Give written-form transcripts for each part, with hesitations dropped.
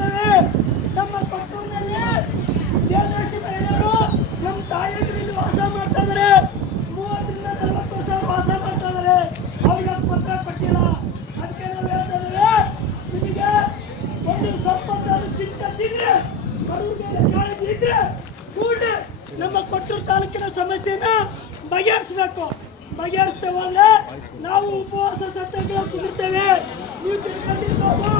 ಇದ್ದೇವೆ. ನಮ್ಮ ಕೊಟ್ಟೂರಿನಲ್ಲಿ ದೇವದಾಸಿ ಮಹಿಳೆಯರು ನಮ್ಮ ತಾಯಿಯಂದಿರಲ್ಲಿ ವಾಸ ಮಾಡ್ತಾ ಇದ್ದಾರೆ. 30ರಿಂದ 40 ವರ್ಷ ವಾಸ ಮಾಡ್ತಾ ಇದ್ದಾರೆ. ಅವ್ರಿಗೆ ಪತ್ರ ಕೊಟ್ಟಿಲ್ಲ. ಅದಕ್ಕೆ ನಾವು ಹೇಳ್ತಾ ಇದ್ದೇವೆ, ನಿಮಗೆ ಒಂದು ಸಂಪತ್ತಾರು ಚಿಂತಿದ್ರೆ ಬಡವ್ರ ಮೇಲೆ ಕಾಳಜಿ ಇದ್ರೆ ಕೂಡಲೇ ನಮ್ಮ ಕೊಟ್ಟೂರು ತಾಲೂಕಿನ ಸಮಸ್ಯೆನ ಬಗೆಹರಿಸಬೇಕು. ಬಗೆಹರಿಸ್ತಾ ಹೋದ್ರೆ ನಾವು ಉಪವಾಸ ಸತ್ಯಾಗ್ರಹ ಕುದುರ್ತೇವೆ. ನೀವು ತಿಳ್ಕೊಂಡಿರ್ಬೋದು.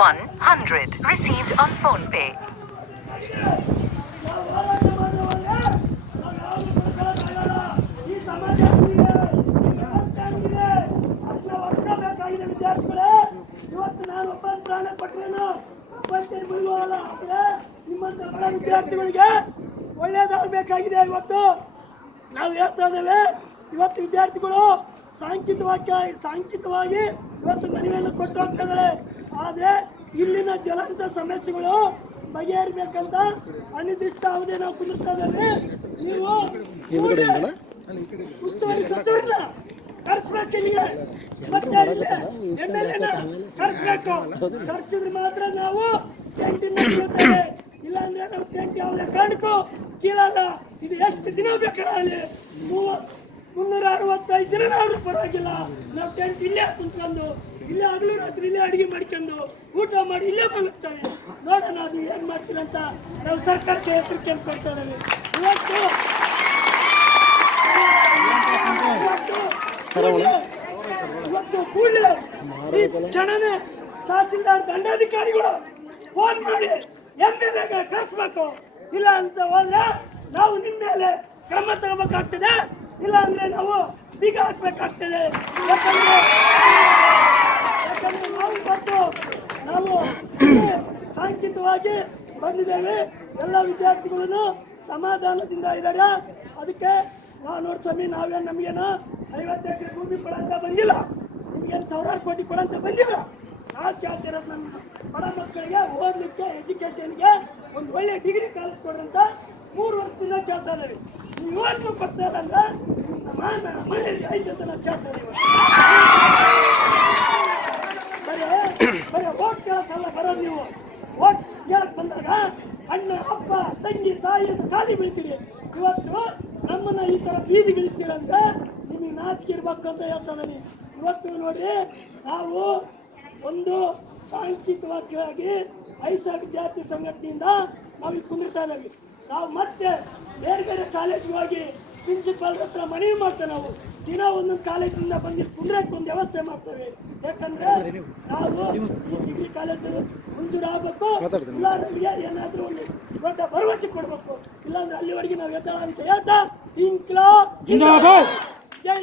₹100 received on phone pay. ಇವತ್ತು ನಾನು ಒಬ್ಬ ಪ್ರಾಣ ಕೊಟ್ಟರೇನು ಪಂಚಾಯತ್ ಮುಗಿಯೋಲ್ಲ. ನಿಮ್ಮಂತ ಬಡ ವಿದ್ಯಾರ್ಥಿಗಳಿಗೆ ಒಳ್ಳೇದಾಗಬೇಕಾಗಿದೆ. ಇವತ್ತು ನಾವು ಹೇಳ್ತಾ ಇದ್ದೇವೆ, ಇವತ್ತು ವಿದ್ಯಾರ್ಥಿಗಳು ಸಾಂಕೇತಿಕವಾಗಿ ಇವತ್ತು ಮನವಿಯನ್ನು ಕೊಟ್ಟು ಹೋಗ್ತಾ ಇದ್ದಾರೆ. ಆದರೆ ಇಲ್ಲಿನ ಜ್ವಲಂತ ಸಮಸ್ಯೆಗಳು ಬಗೆಹರಿಬೇಕಂತ ಅನಿರ್ದಿಷ್ಟ ಅವಧಿ ನಾವು ಕುದುರ್ತಾ ಇದ್ದೇವೆ. ನೀವು ಉಸ್ತುವಾರಿ ಸಚಿವರನ್ನ ಕರೆಸ್ಬೇಕು ಇಲ್ಲಿಗೆ, ಮತ್ತೆ MLA ಕರೆಸ್ಬೇಕು. ಕರೆಸಿದ್ರೆ ಮಾತ್ರ ನಾವು ಟೆಂಟಿನ ಕೀಳ್ತೇವೆ. ಇಲ್ಲ ಅಂದ್ರೆ ನಾವು ಟೆಂಟ್ ಯಾವುದೇ ಕಾರಣಕ್ಕೂ ಕೀಳಲ್ಲ. ಇದು ಎಷ್ಟು ದಿನ ಬೇಕಾಗಲಿ, 365 ದಿನ ಆದ್ರೂ ಪರವಾಗಿಲ್ಲ. ನಾವು ಟೆಂಟ್ ಇಲ್ಲೇ ಕುಂತ್ಕೊಂಡು ಇಲ್ಲೇ ಹಗಲು ರಾತ್ರಿ ಇಲ್ಲೇ ಅಡಿಗೆ ಮಾಡ್ಕೊಂಡು ಊಟ ಮಾಡಿ ಇಲ್ಲೇ ಮಲಗ್ತೇವೆ. ನೋಡೋಣ ಅದು ಏನ್ ಮಾಡ್ತೀರಂತ ನಾವು ಸರ್ಕಾರಕ್ಕೆ ಎಚ್ಚರಿಕೆ ಕೊಡ್ತಾ ಇದ್ದೇವೆ. ಇವತ್ತು ಕೂಡಲೇ ಈ ಕ್ಷಣನೇ ತಹಸೀಲ್ದಾರ್ ದಂಡಾಧಿಕಾರಿಗಳು ಫೋನ್ ಮಾಡಿ MLAಗೆ ಕಳಿಸ್ಬೇಕು. ಇಲ್ಲ ಅಂತ ಹೋದ್ರೆ ನಾವು ನಿಮ್ಮ ಮೇಲೆ ಕ್ರಮ ತಗೋಬೇಕಾಗ್ತದೆ. ಇಲ್ಲ ಅಂದ್ರೆ ನಾವು ಬೀಗ ಹಾಕ್ಬೇಕಾಗ್ತದೆ. ಯಾಕಂದ್ರೆ ನಾವು ಸಾಂಕೇತಿಕವಾಗಿ ಬಂದಿದ್ದೇವೆ. ಎಲ್ಲ ವಿದ್ಯಾರ್ಥಿಗಳನ್ನು ಸಮಾಧಾನದಿಂದ ಇದ್ದಾರೆ. ಅದಕ್ಕೆ ನಾವು ನೋಡಿ ಸ್ವಾಮಿ, ನಾವೇನು ನಮಗೇನು 50 ಎಕರೆ ಭೂಮಿ ಕೊಡಂತ ಬಂದಿಲ್ಲ, ನಿಮ್ಗೇನು 1000 ಕೋಟಿ ಕೊಡಂತ ಬಂದಿಲ್ಲ. ನಾವು ಕೇಳ್ತಿರೋದು ನಮ್ಮ ಬಡ ಮಕ್ಕಳಿಗೆ ಓದಲಿಕ್ಕೆ, ಎಜುಕೇಷನ್ಗೆ ಒಂದು ಒಳ್ಳೆ ಡಿಗ್ರಿ ಕಾಲೇಜ್ ಕೊಡ್ರಂತ 3 ವರ್ಷದಿಂದ ಕೇಳ್ತಾ ಇದ್ದೀವಿ. ನೀವು ಇವತ್ತು ಕೊಡ್ತಾ ಇಲ್ಲ ಅಂದ್ರೆ ಮನೆಯಲ್ಲಿ ಐತೆ ಅಂತ ನಾವು ಕೇಳ್ತಾ ಇದ್ದೀವಿ. ಬರೀ ಓಟ್ ಕೇಳಕ್ಕಲ್ಲ ಬರೋದು. ನೀವು ಓಟ್ ಕೇಳಕ್ ಬಂದಾಗ ಅಣ್ಣ, ಅಪ್ಪ, ತಂಗಿ, ತಾಯಿ ಅಂತ ಖಾಲಿ ಬೀಳ್ತೀರಿ. ಇವತ್ತು ನಮ್ಮನ್ನ ಈ ಥರ ಬೀದಿಗಿಳಿಸ್ತೀರಂದ್ರೆ ನಿಮಗೆ ನಾಚಿಕೆ ಇರ್ಬೇಕು ಅಂತ ಹೇಳ್ತಾ ಇದ್ದೀನಿ. ಇವತ್ತು ನೋಡ್ರಿ, ನಾವು ಒಂದು ಸಾಂಕೇತಿಕವಾಗಿ ಐಸಾ ವಿದ್ಯಾರ್ಥಿ ಸಂಘಟನೆಯಿಂದ ನಾವು ಇಲ್ಲಿ ಕುಂದಿರ್ತಾ ಇದ್ದೀವಿ. ನಾವು ಮತ್ತೆ ಬೇರೆ ಬೇರೆ ಕಾಲೇಜ್ಗೆ ಹೋಗಿ ಪ್ರಿನ್ಸಿಪಾಲ್ ಹತ್ರ ಮನವಿ ಮಾಡ್ತೇವೆ. ನಾವು ದಿನ ಒಂದೊಂದು ಕಾಲೇಜಿನಿಂದ ಬಂದು ಕುಂದ್ರಕ್ಕೆ ಒಂದು ವ್ಯವಸ್ಥೆ ಮಾಡ್ತೇವೆ. ಯಾಕಂದ್ರೆ ನಾವು ಈ ಡಿಗ್ರಿ ಕಾಲೇಜು ಮುಂಜೂರಾಗಬೇಕು. ಇಲ್ಲ ನಮಗೆ ಏನಾದರೂ ಒಂದು ದೊಡ್ಡ ಭರವಸೆ ಕೊಡಬೇಕು. ಇಲ್ಲಾಂದ್ರೆ ಅಲ್ಲಿವರೆಗೆ ನಾವು ಎದ್ದಳ ಅಂತ ಹೇಳ್ತಾ, ಇನ್ಕ್ಲಾಬ್ ಜಿಂದಾಬಾದ್.